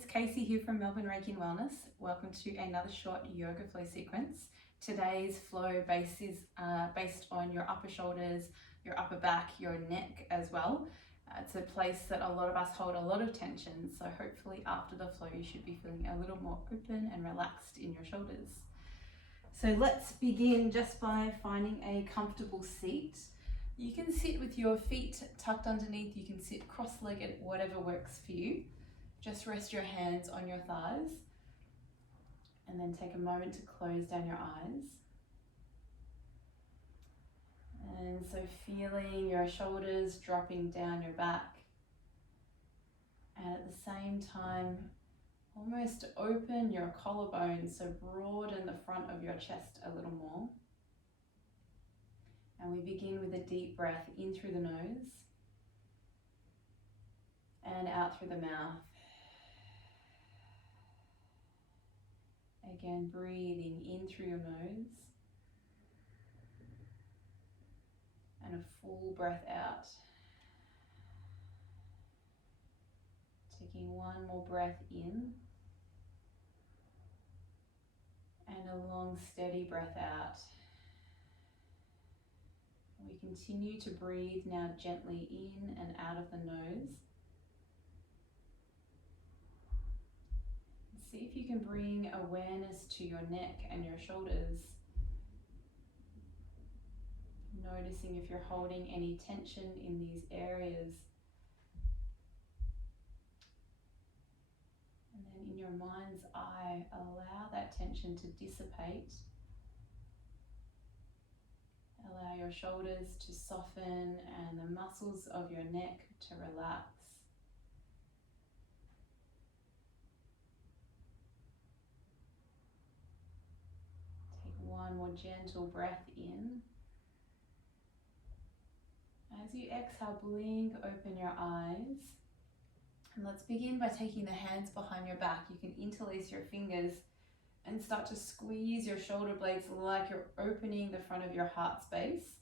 it's Casey here from Melbourne Reiki and Wellness. Welcome to another short yoga flow sequence. Today's flow base is based on your upper shoulders, your upper back, your neck as well. It's a place that a lot of us hold a lot of tension, so hopefully after the flow you should be feeling a little more open and relaxed in your shoulders. So let's begin just by finding a comfortable seat. You can sit with your feet tucked underneath, you can sit cross-legged, whatever works for you. Just rest your hands on your thighs and then take a moment to close down your eyes. And so feeling your shoulders dropping down your back, and at the same time almost open your collarbones, so broaden the front of your chest a little more. And we begin with a deep breath in through the nose and out through the mouth. Again, breathing in through your nose and a full breath out. Taking one more breath in and a long, steady breath out. We continue to breathe now gently in and out of the nose. See if you can bring awareness to your neck and your shoulders. Noticing if you're holding any tension in these areas. And then in your mind's eye, allow that tension to dissipate. Allow your shoulders to soften and the muscles of your neck to relax. One more gentle breath in. As you exhale, blink open your eyes. And let's begin by taking the hands behind your back. You can interlace your fingers and start to squeeze your shoulder blades like you're opening the front of your heart space.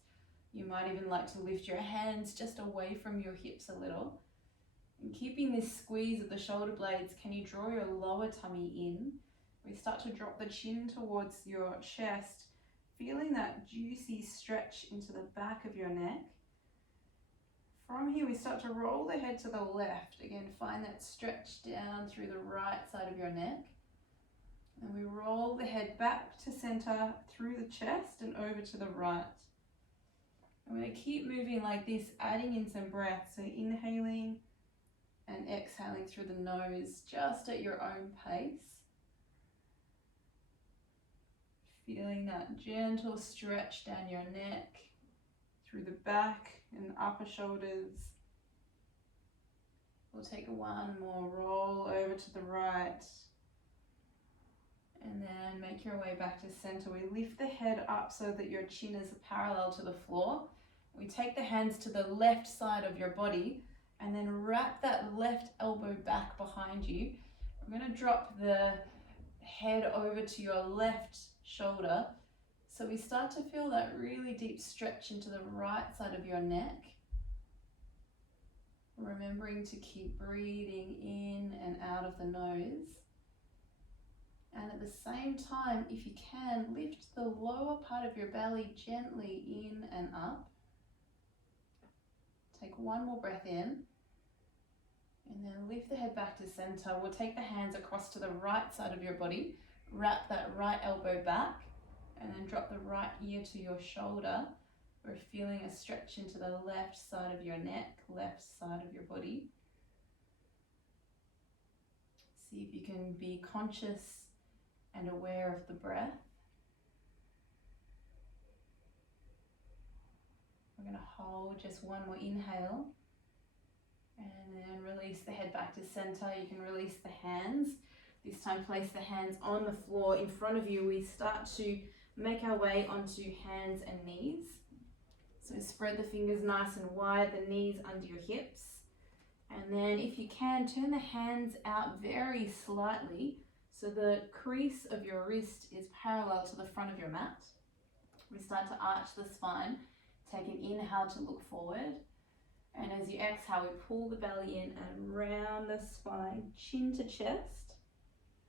You might even like to lift your hands just away from your hips a little. And keeping this squeeze of the shoulder blades, can you draw your lower tummy in? We start to drop the chin towards your chest, feeling that juicy stretch into the back of your neck. From here, we start to roll the head to the left. Again, find that stretch down through the right side of your neck. And we roll the head back to center through the chest and over to the right. I'm going to keep moving like this, adding in some breath. So inhaling and exhaling through the nose, just at your own pace. Feeling that gentle stretch down your neck, through the back and upper shoulders. We'll take one more roll over to the right. And then make your way back to center. We lift the head up so that your chin is parallel to the floor. We take the hands to the left side of your body and then wrap that left elbow back behind you. I'm going to drop the head over to your left shoulder. So we start to feel that really deep stretch into the right side of your neck. Remembering to keep breathing in and out of the nose. And at the same time, if you can, lift the lower part of your belly gently in and up. Take one more breath in. And then lift the head back to center. We'll take the hands across to the right side of your body. Wrap that right elbow back and then drop the right ear to your shoulder. We're feeling a stretch into the left side of your neck, left side of your body. See if you can be conscious and aware of the breath. We're going to hold just one more inhale and then release the head back to center. You can release the hands. This time place the hands on the floor in front of you. We start to make our way onto hands and knees. So spread the fingers nice and wide, the knees under your hips. And then if you can, turn the hands out very slightly so the crease of your wrist is parallel to the front of your mat. We start to arch the spine. Take an inhale to look forward. And as you exhale, we pull the belly in and round the spine, chin to chest.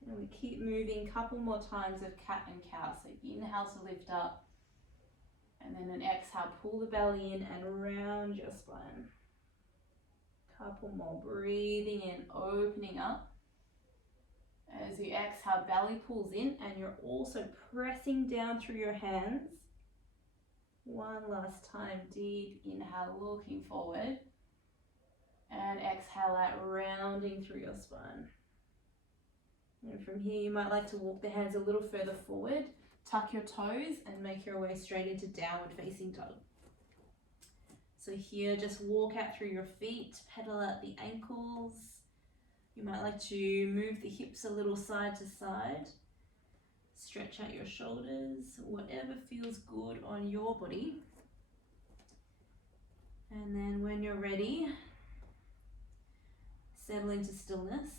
And we keep moving a couple more times of cat and cow. So inhale to lift up. And then an exhale, pull the belly in and round your spine. Couple more, breathing in, opening up. As you exhale, belly pulls in and you're also pressing down through your hands. One last time, deep inhale, looking forward. And exhale out, rounding through your spine. And from here, you might like to walk the hands a little further forward, tuck your toes and make your way straight into downward facing dog. So here, just walk out through your feet, pedal out the ankles. You might like to move the hips a little side to side. Stretch out your shoulders, whatever feels good on your body. And then when you're ready, settle into stillness.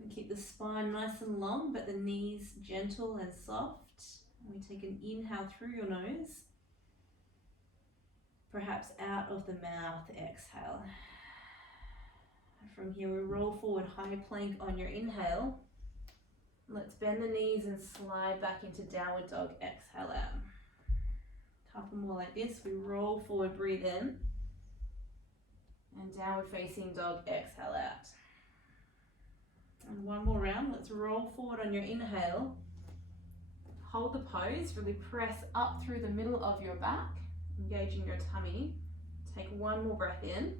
And keep the spine nice and long, but the knees gentle and soft. And we take an inhale through your nose. Perhaps out of the mouth, exhale. From here, we roll forward, high plank on your inhale. Let's bend the knees and slide back into downward dog, exhale out. Couple more like this, we roll forward, breathe in. And downward facing dog, exhale out. And one more round, let's roll forward on your inhale. Hold the pose, really press up through the middle of your back, engaging your tummy. Take one more breath in.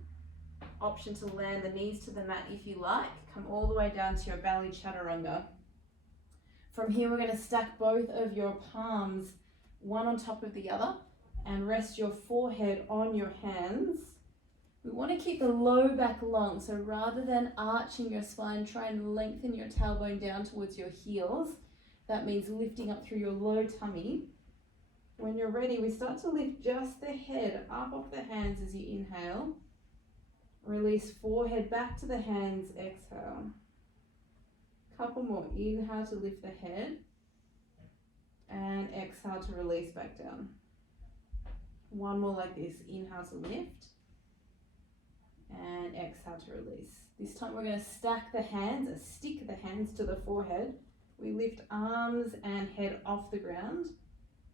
Option to land the knees to the mat if you like. Come all the way down to your belly chaturanga. From here, we're going to stack both of your palms, one on top of the other, and rest your forehead on your hands. We want to keep the low back long, so rather than arching your spine, try and lengthen your tailbone down towards your heels. That means lifting up through your low tummy. When you're ready, we start to lift just the head up off the hands as you inhale. Release forehead back to the hands, exhale. Couple more, inhale to lift the head and exhale to release back down. One more like this, inhale to lift and exhale to release. This time we're going to stack the hands, stick the hands to the forehead. We lift arms and head off the ground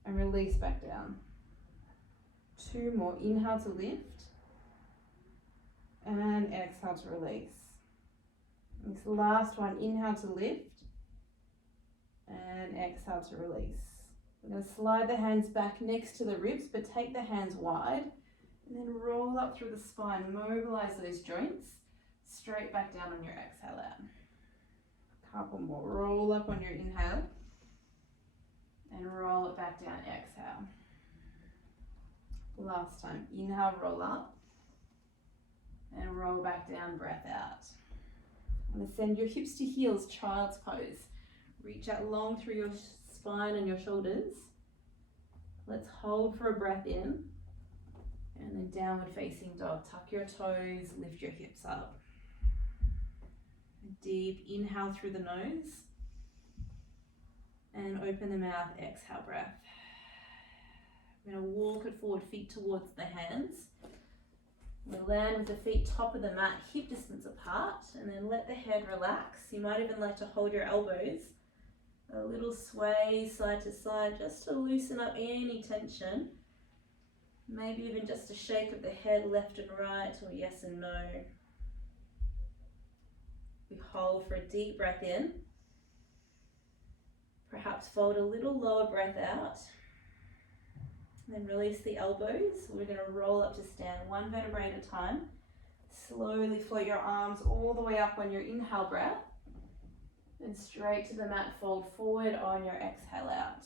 and release back down. Two more, inhale to lift and exhale to release. This last one, inhale to lift and exhale to release. We're going to slide the hands back next to the ribs, but take the hands wide and then roll up through the spine. Mobilize those joints, straight back down on your exhale out. Couple more, roll up on your inhale and roll it back down, exhale. Last time, inhale, roll up and roll back down, breath out. And send your hips to heels, child's pose. Reach out long through your spine and your shoulders. Let's hold for a breath in. And then downward facing dog. Tuck your toes, lift your hips up. A deep inhale through the nose. And open the mouth, exhale, breath. We're going to walk it forward, feet towards the hands. We'll land with the feet top of the mat, hip distance apart, and then let the head relax. You might even like to hold your elbows. A little sway side to side just to loosen up any tension. Maybe even just a shake of the head left and right, or yes and no. We hold for a deep breath in. Perhaps fold a little lower breath out. Then release the elbows. We're going to roll up to stand, one vertebrae at a time. Slowly float your arms all the way up on your inhale breath. Then straight to the mat, fold forward on your exhale out.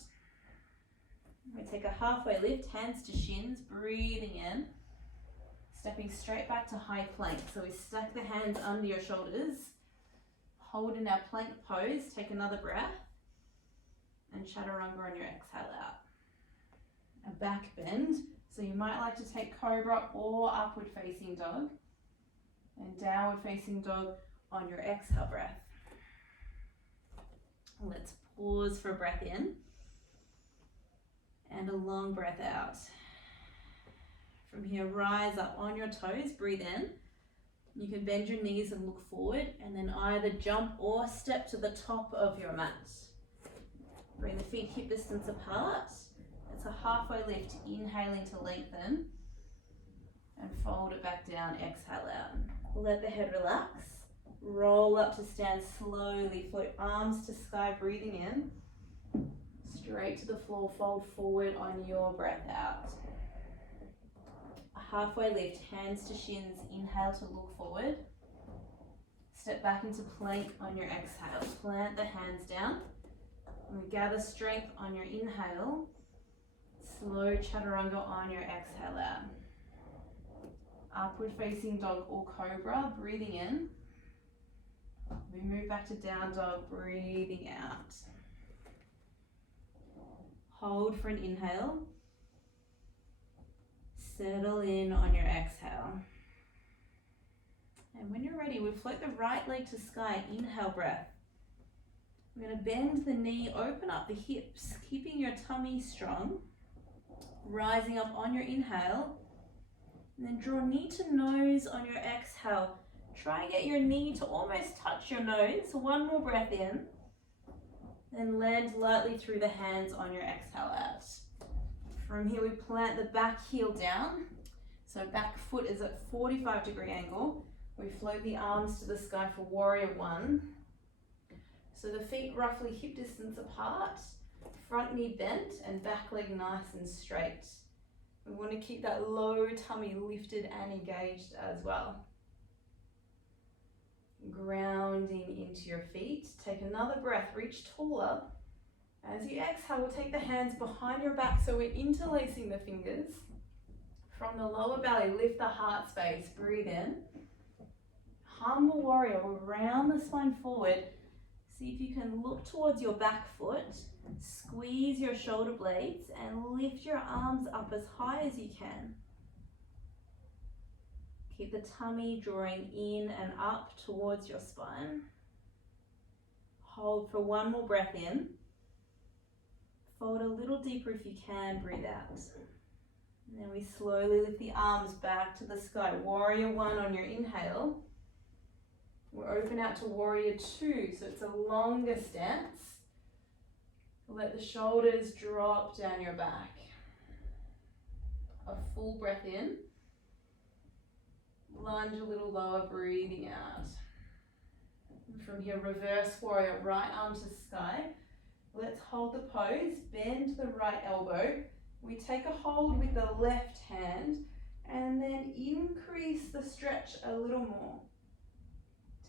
We take a halfway lift, hands to shins, breathing in. Stepping straight back to high plank. So we stack the hands under your shoulders. Hold in our plank pose, take another breath. And chaturanga on your exhale out. A back bend, so you might like to take cobra or upward facing dog, and downward facing dog on your exhale breath. Let's pause for a breath in and a long breath out. From here, rise up on your toes, breathe in. You can bend your knees and look forward, and then either jump or step to the top of your mat. Bring the feet hip distance apart. It's a halfway lift, inhaling to lengthen, and fold it back down, exhale out. Let the head relax. Roll up to stand slowly, float arms to sky, breathing in. Straight to the floor, fold forward on your breath out. A halfway lift, hands to shins, inhale to look forward. Step back into plank on your exhale. Plant the hands down. And we gather strength on your inhale. Slow chaturanga on your exhale out. Upward facing dog or cobra, breathing in. We move back to down dog, breathing out. Hold for an inhale. Settle in on your exhale. And when you're ready, we float the right leg to sky, inhale breath. We're going to bend the knee, open up the hips, keeping your tummy strong. Rising up on your inhale. And then draw knee to nose on your exhale. Try and get your knee to almost touch your nose. So one more breath in. Then land lightly through the hands on your exhale out. From here, we plant the back heel down. So back foot is at 45-degree angle. We float the arms to the sky for warrior one. So the feet roughly hip distance apart. Front knee bent and back leg nice and straight. We want to keep that low tummy lifted and engaged as well. Grounding into your feet. Take another breath, reach taller. As you exhale, we'll take the hands behind your back so we're interlacing the fingers. From the lower belly, lift the heart space, breathe in. Humble warrior, we'll round the spine forward. See if you can look towards your back foot. Squeeze your shoulder blades and lift your arms up as high as you can. Keep the tummy drawing in and up towards your spine. Hold for one more breath in. Fold a little deeper if you can, breathe out. And then we slowly lift the arms back to the sky. Warrior one on your inhale. We'll open out to warrior two, so it's a longer stance. Let the shoulders drop down your back. A full breath in. Lunge a little lower, breathing out. And from here, reverse warrior, right arm to sky. Let's hold the pose, bend the right elbow. We take a hold with the left hand and then increase the stretch a little more.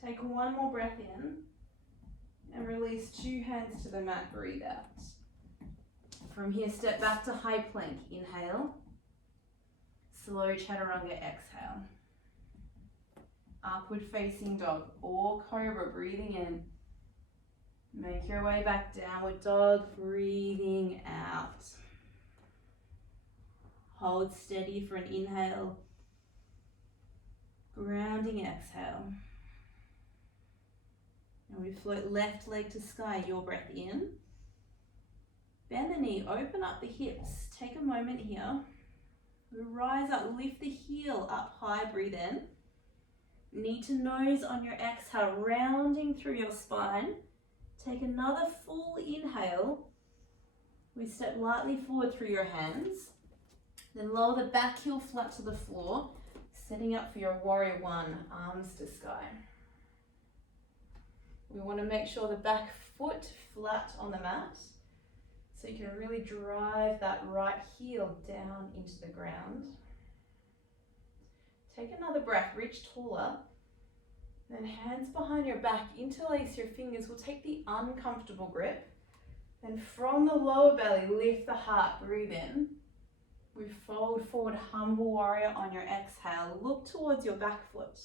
Take one more breath in and release two hands to the mat, breathe out. From here, step back to high plank, inhale. Slow chaturanga, exhale. Upward facing dog or cobra, breathing in. Make your way back, downward dog, breathing out. Hold steady for an inhale. Grounding exhale. And we float left leg to sky, your breath in. Bend the knee, open up the hips. Take a moment here. We rise up, lift the heel up high, breathe in. Knee to nose on your exhale, rounding through your spine. Take another full inhale. We step lightly forward through your hands. Then lower the back heel flat to the floor, setting up for your warrior one, arms to sky. We want to make sure the back foot flat on the mat, so you can really drive that right heel down into the ground. Take another breath, reach taller. Then hands behind your back, interlace your fingers. We'll take the uncomfortable grip. Then from the lower belly, lift the heart, breathe in. We fold forward, humble warrior on your exhale. Look towards your back foot.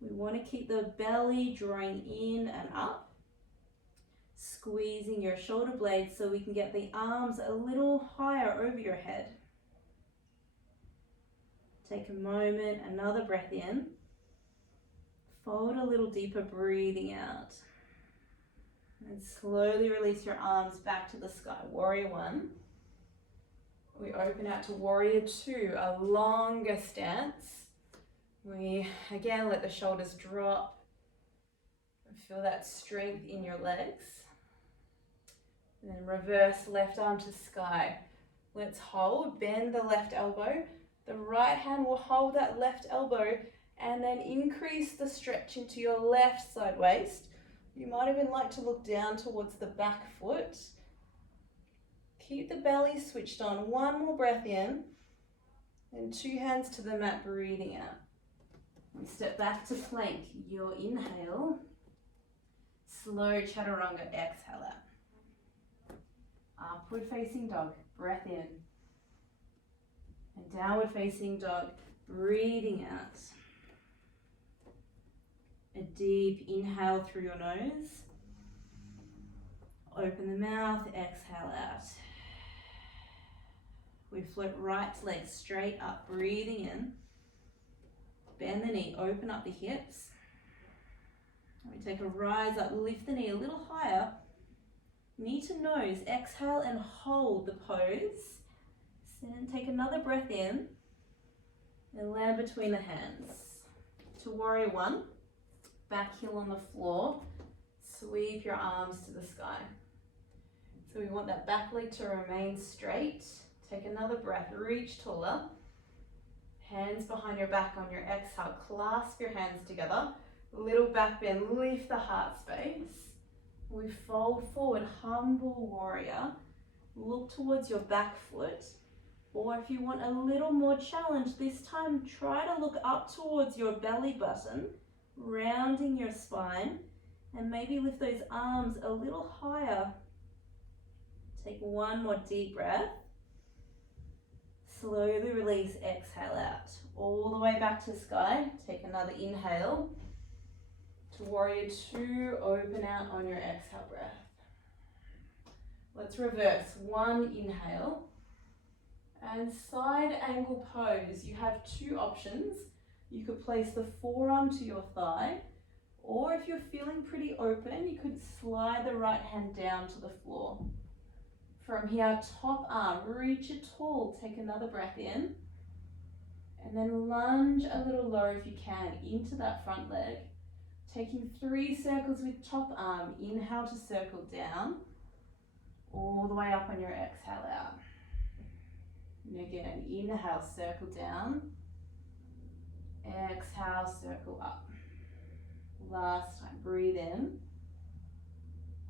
We want to keep the belly drawing in and up. Squeezing your shoulder blades so we can get the arms a little higher over your head. Take a moment, another breath in. Fold a little deeper, breathing out. And slowly release your arms back to the sky. Warrior one. We open out to warrior two, a longer stance. We again let the shoulders drop. Feel that strength in your legs. And then reverse left arm to sky. Let's hold, bend the left elbow. The right hand will hold that left elbow and then increase the stretch into your left side waist. You might even like to look down towards the back foot. Keep the belly switched on. One more breath in. And two hands to the mat, breathing out. We step back to plank. Your inhale. Slow chaturanga, exhale out. Upward facing dog, breath in. And downward facing dog, breathing out. A deep inhale through your nose. Open the mouth, exhale out. We float right leg straight up, breathing in. Bend the knee, open up the hips. We take a rise up, lift the knee a little higher. Knee to nose, exhale and hold the pose. Then take another breath in and land between the hands. To warrior one, back heel on the floor, sweep your arms to the sky. So we want that back leg to remain straight. Take another breath, reach taller. Hands behind your back on your exhale, clasp your hands together. Little back bend, lift the heart space. We fold forward, humble warrior. Look towards your back foot. Or if you want a little more challenge this time, try to look up towards your belly button, rounding your spine, and maybe lift those arms a little higher. Take one more deep breath. Slowly release, exhale out. All the way back to sky. Take another inhale. To warrior two, open out on your exhale breath. Let's reverse. One inhale. And side angle pose. You have two options. You could place the forearm to your thigh, or if you're feeling pretty open, you could slide the right hand down to the floor. From here, top arm, reach it tall. Take another breath in. And then lunge a little low if you can into that front leg. Taking 3 circles with top arm. Inhale to circle down. All the way up on your exhale out. And again, inhale, circle down. Exhale, circle up. Last time, breathe in.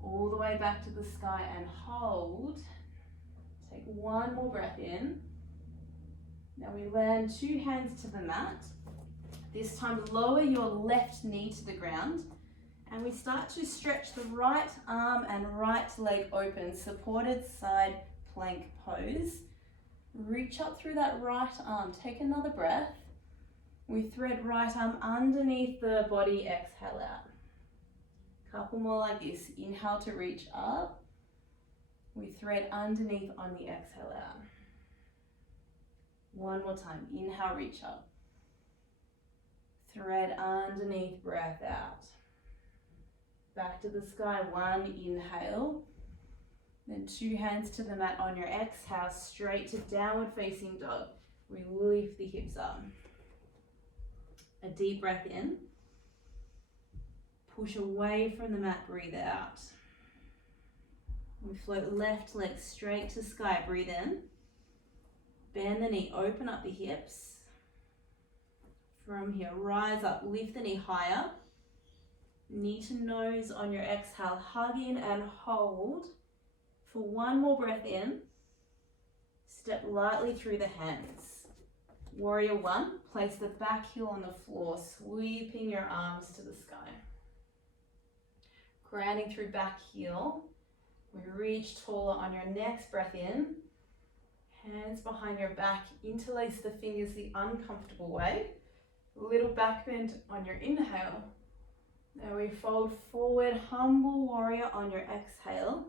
All the way back to the sky and hold. Take one more breath in. Now we land 2 hands to the mat. This time lower your left knee to the ground. And we start to stretch the right arm and right leg open, supported side plank pose. Reach up through that right arm. Take another breath. We thread right arm underneath the body, exhale out. Couple more like this. Inhale to reach up. We thread underneath on the exhale out. One more time. Inhale, reach up. Thread underneath, breath out. Back to the sky. One inhale. Then 2 hands to the mat on your exhale, straight to downward facing dog. We lift the hips up. A deep breath in. Push away from the mat, breathe out. We float left leg straight to sky, breathe in. Bend the knee, open up the hips. From here, rise up, lift the knee higher. Knee to nose on your exhale, hug in and hold. For one more breath in, step lightly through the hands. Warrior one, place the back heel on the floor, sweeping your arms to the sky. Grounding through back heel, we reach taller on your next breath in. Hands behind your back, interlace the fingers the uncomfortable way. Little back bend on your inhale. Now we fold forward, humble warrior on your exhale.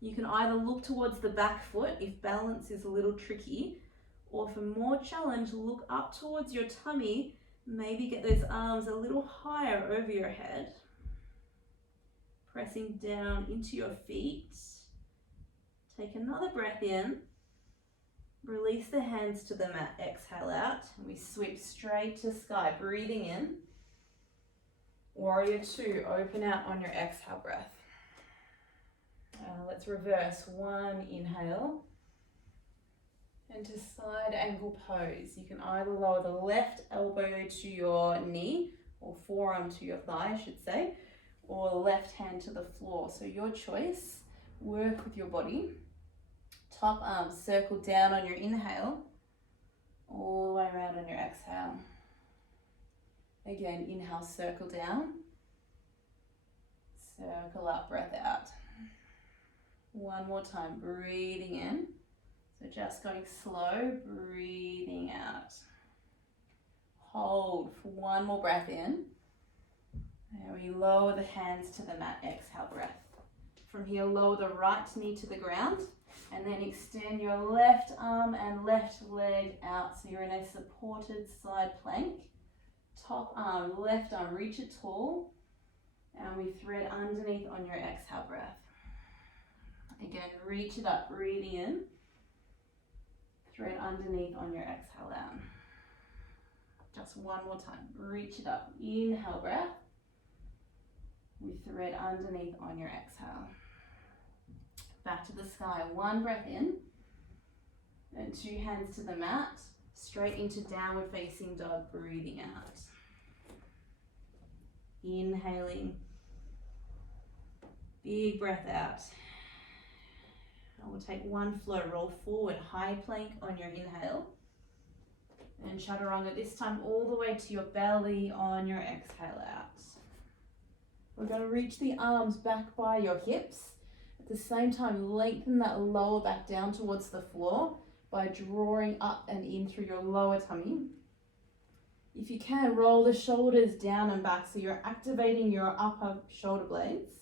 You can either look towards the back foot if balance is a little tricky, or for more challenge, look up towards your tummy. Maybe get those arms a little higher over your head. Pressing down into your feet. Take another breath in. Release the hands to the mat, exhale out. And we sweep straight to sky, breathing in. Warrior 2, open out on your exhale breath. Let's reverse. 1, inhale. And to side angle pose, you can either lower the left elbow to your knee, or forearm to your thigh, I should say, or left hand to the floor. So your choice, work with your body. Top arm circle down on your inhale, all the way around on your exhale. Again, inhale, circle down, circle up, breath out. One more time, breathing in. So just going slow, breathing out. Hold for one more breath in. And we lower the hands to the mat, exhale, breath. From here, lower the right knee to the ground, and then extend your left arm and left leg out so you're in a supported side plank. Top arm, left arm, reach it tall, and we thread underneath on your exhale breath. Again, reach it up, breathing in. Thread underneath on your exhale out. Just one more time, reach it up, inhale breath. We thread underneath on your exhale. Back to the sky, one breath in, and 2 hands to the mat, straight into downward facing dog, breathing out. Inhaling, big breath out. I will take one flow, roll forward, high plank on your inhale, and chaturanga, this time all the way to your belly on your exhale out. We're going to reach the arms back by your hips. At the same time, lengthen that lower back down towards the floor by drawing up and in through your lower tummy. If you can, roll the shoulders down and back so you're activating your upper shoulder blades.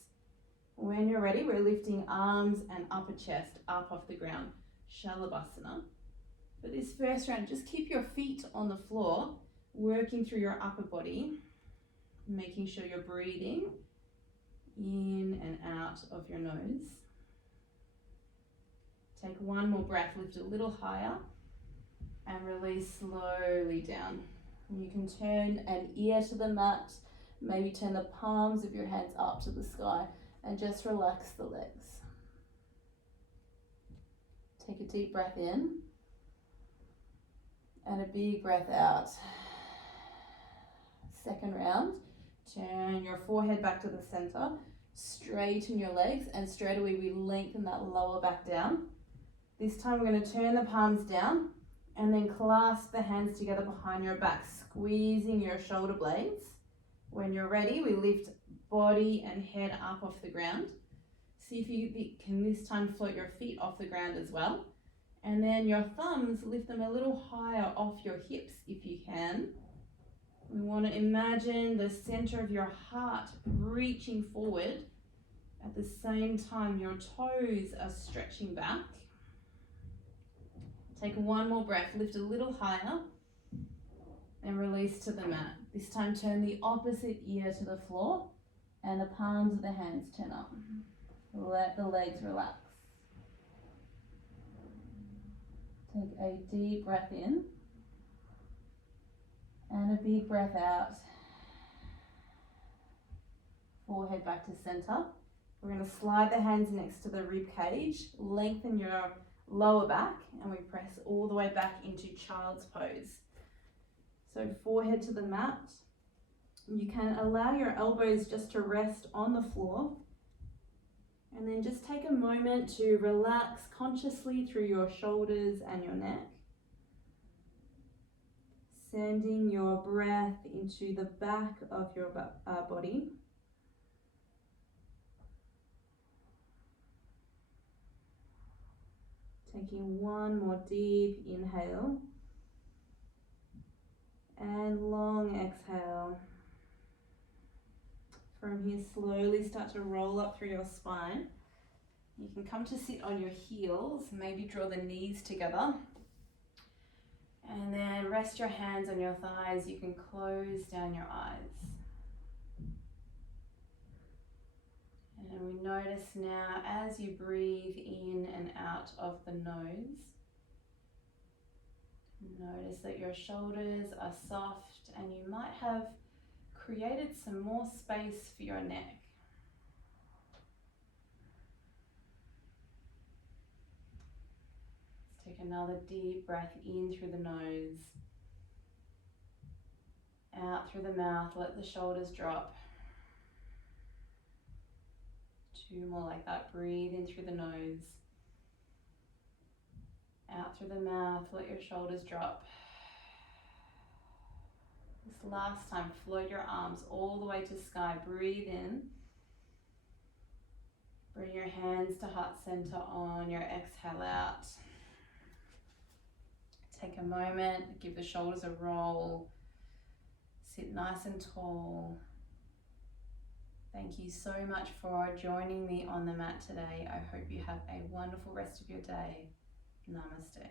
When you're ready, we're lifting arms and upper chest up off the ground, Shalabhasana. For this first round, just keep your feet on the floor, working through your upper body, making sure you're breathing in and out of your nose. Take one more breath, lift a little higher, and release slowly down. You can turn an ear to the mat, maybe turn the palms of your hands up to the sky, and just relax the legs. Take a deep breath in, and a big breath out. Second round, turn your forehead back to the center, straighten your legs, and straight away we lengthen that lower back down. This time we're going to turn the palms down and then clasp the hands together behind your back, squeezing your shoulder blades. When you're ready, we lift body and head up off the ground. See if you can this time float your feet off the ground as well. And then your thumbs, lift them a little higher off your hips if you can. We want to imagine the center of your heart reaching forward. At the same time, your toes are stretching back. Take one more breath, lift a little higher, and release to the mat. This time, turn the opposite ear to the floor, and the palms of the hands turn up. Let the legs relax. Take a deep breath in, and a big breath out. Forehead back to center. We're going to slide the hands next to the rib cage, lengthen your lower back, and we press all the way back into child's pose. So forehead to the mat. You can allow your elbows just to rest on the floor, and then just take a moment to relax consciously through your shoulders and your neck. Sending your breath into the back of your body. Taking one more deep inhale and long exhale. From here, slowly start to roll up through your spine. You can come to sit on your heels, maybe draw the knees together. And then rest your hands on your thighs. You can close down your eyes. And we notice now as you breathe in and out of the nose, Notice that your shoulders are soft and you might have created some more space for your neck. Let's take another deep breath in through the nose, out through the mouth, let the shoulders drop. 2 more like that, breathe in through the nose, out through the mouth, let your shoulders drop. This last time, float your arms all the way to sky, breathe in. Bring your hands to heart center on your exhale out. Take a moment, give the shoulders a roll. Sit nice and tall. Thank you so much for joining me on the mat today. I hope you have a wonderful rest of your day. Namaste.